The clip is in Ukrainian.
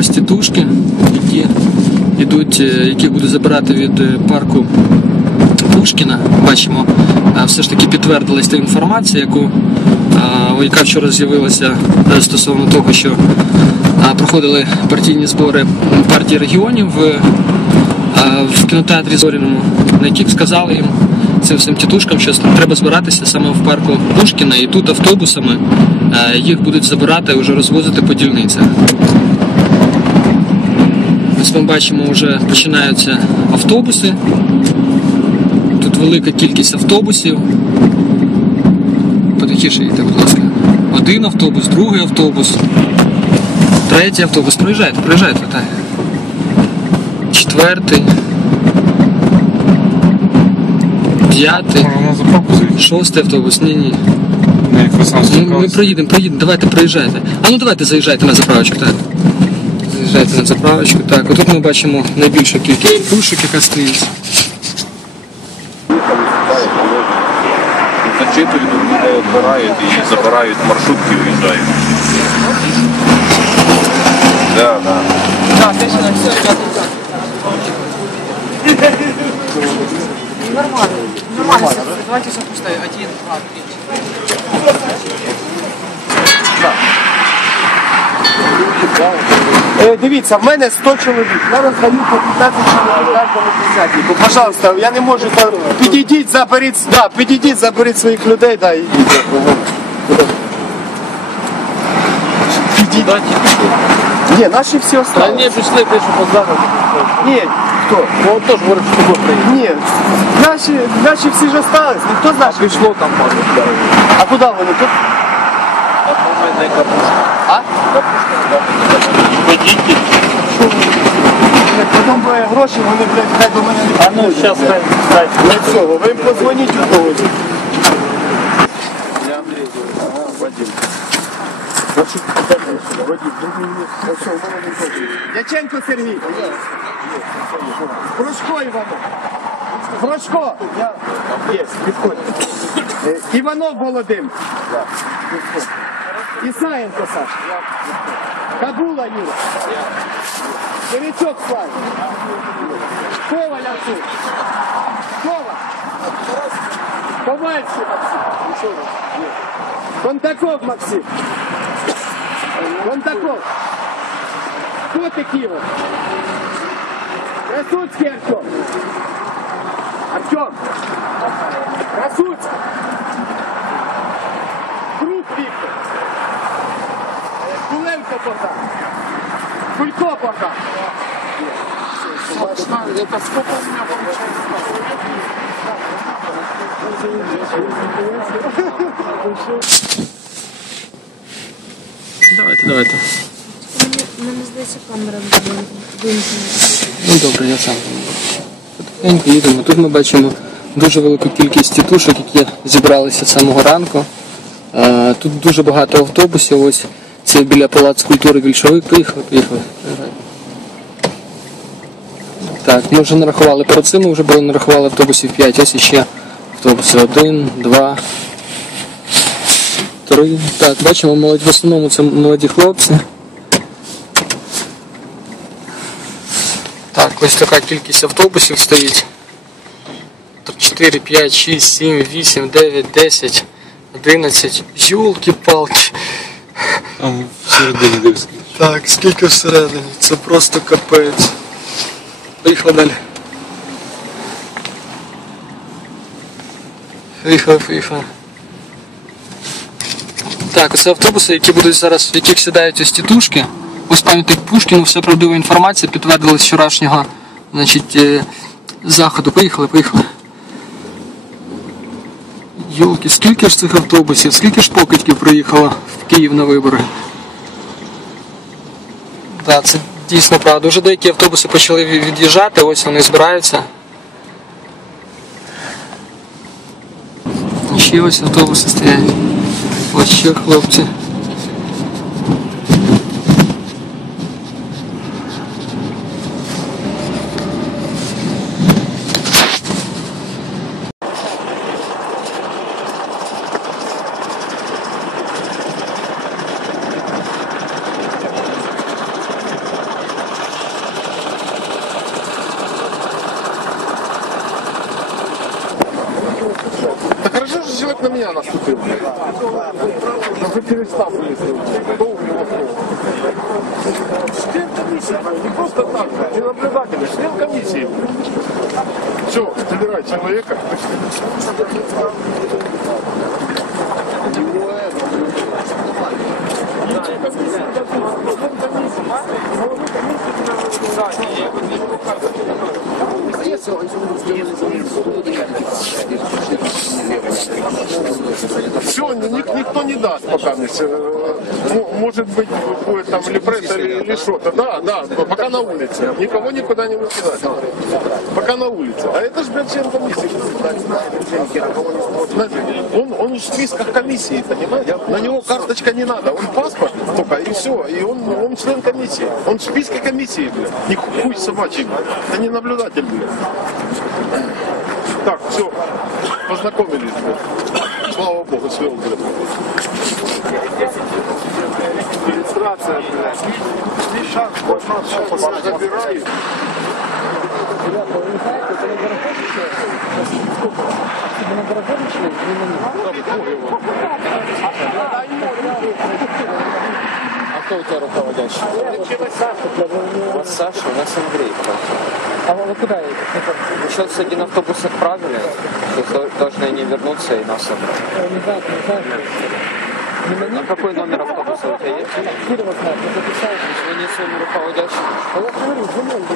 ось тітушки, які йдуть, е, які будуть забирати від е, парку Пушкіна. Бачимо, е, все ж таки підтвердилась та інформація, яку, яка вчора з'явилася стосовно того, що проходили партійні збори партії регіонів в, в кінотеатрі Зоріному, на яких сказали їм цим всім тітушкам, що треба збиратися саме в парку Пушкіна, і тут автобусами їх будуть забирати вже розвозити по дільницях. Ось ми бачимо, вже починаються автобуси. Тут велика кількість автобусів. Потихіше їдьте, будь ласка. Один автобус, другий автобус, третій автобус. Проїжджайте, проїжджайте, так. Четвертий. П'ятий. Шостий автобус. Ні, ні. Не, як ви сам Ми, ми проїдемо, проїдемо, давайте проїжджайте. А ну давайте заїжджайте на заправочку, так. Заїжджайте на заправочку. Так, отут ми бачимо найбільшу кількість пушок, яка стоїть. Зачитують, відбирають і забирають маршрутки і уїжджають. Да, да. Нормально. Нормально. Давайте запускай. Один, два, три. Е, дивіться, в мене 100 чоловік. Я роздаю по 15 чоловік кожному десятнику. Пожалуйста, я не можу. та- Підійдіть, заберіть, да, підійдіть, заберіть своїх людей, да, і йдіть. Підійдіть. Ні, наші всі останні. Ні, пішли, пишу позаду. Ні, хто? Ну, теж говорить, що тобою приїхав. Ні, наші, наші всі ж остались, ніхто з наших. Пішло там, може. А куди вони? Тут? А? Потім буде гроші, вони, блядь, хай до мене не А ну, зараз. Ну цього, ви позвоніть у когось. Дяченко Сергій. Грошко Іванов. Грошко. Є, підходьте. Е, Іванов Володимир. Ісаєнко Саша. Кабула Юра. Киричок Слава. Коваль Артур. Кова. Ковальський Максим. Контаков Максим. Контаков. Котик Ігор. Красуцький Артем. Артем. Красуцький. Богдан. Кулько Богдан. Это сколько у меня получается? Давайте, давайте. Мені здається, камера вимкнена. Ну добре, я сам. Потихеньку їдемо. Тут ми бачимо дуже велику кількість тітушок, які зібралися з самого ранку. Е, Тут дуже багато автобусів. Ось це біля палац культури більшовик. Поїхали, поїхали. Так, ми вже нарахували перед цим, ми вже були нарахували автобусів 5. Ось іще автобуси. Один, два, три. Так, бачимо, молодь, в основному це молоді хлопці. Так, ось така кількість автобусів стоїть. 4, 5, 6, 7, 8, 9, 10, 11. Юлки-палки. Там всередині дивись. Так, скільки всередині? Це просто капець. Поїхали далі. Поїхали, поїхали. Так, це автобуси, які будуть зараз, в яких сідають ось тітушки. Ось пам'ятник Пушкіну, все правдива інформація підтвердилась з вчорашнього значить, е, заходу. Поїхали, поїхали. Йолки, скільки ж цих автобусів, скільки ж покидьків приїхало в Київ на вибори? Так, це дійсно правда. Уже деякі автобуси почали від'їжджати, ось вони збираються. І ще ось автобуси стоять. Ось ще хлопці. Меня наступил. Но вы через там вылезли. Кто у него Член комиссии, не просто так, не наблюдатель, член комиссии. Все, забирай человека. Никто не даст пока. э, ну, может быть, будет там пресса, или, или что-то. Да, да, пока на улице. Никого никуда не выкидать. Пока на улице. А это же, блядь, член комиссии. Он, он в списках комиссии, понимаете? На него карточка не надо. Он паспорт только, и все. И он, он член комиссии. Он в списке комиссии, блядь. Не хуй собачий, блядь. Это не наблюдатель, блядь. Так, все. Познакомились, блядь слава богу, свел говорит. Иллюстрация, блядь. Ни шанс, вот нас сейчас забирают. Ребята, вы не знаете, это на городке человек? Сколько? Тебе на городке? Не на него кто у тебя руководящий? У вас Саша, у нас Андрей. А ви куди їдете? Мы сейчас один автобус отправили, сейчас должны они вернуться и нас забрать. Не знаю, не знаю. А какой номер автобуса у тебя есть? Кирова знає, не записав. Звони своему руководящему. А я говорю, дзвонив.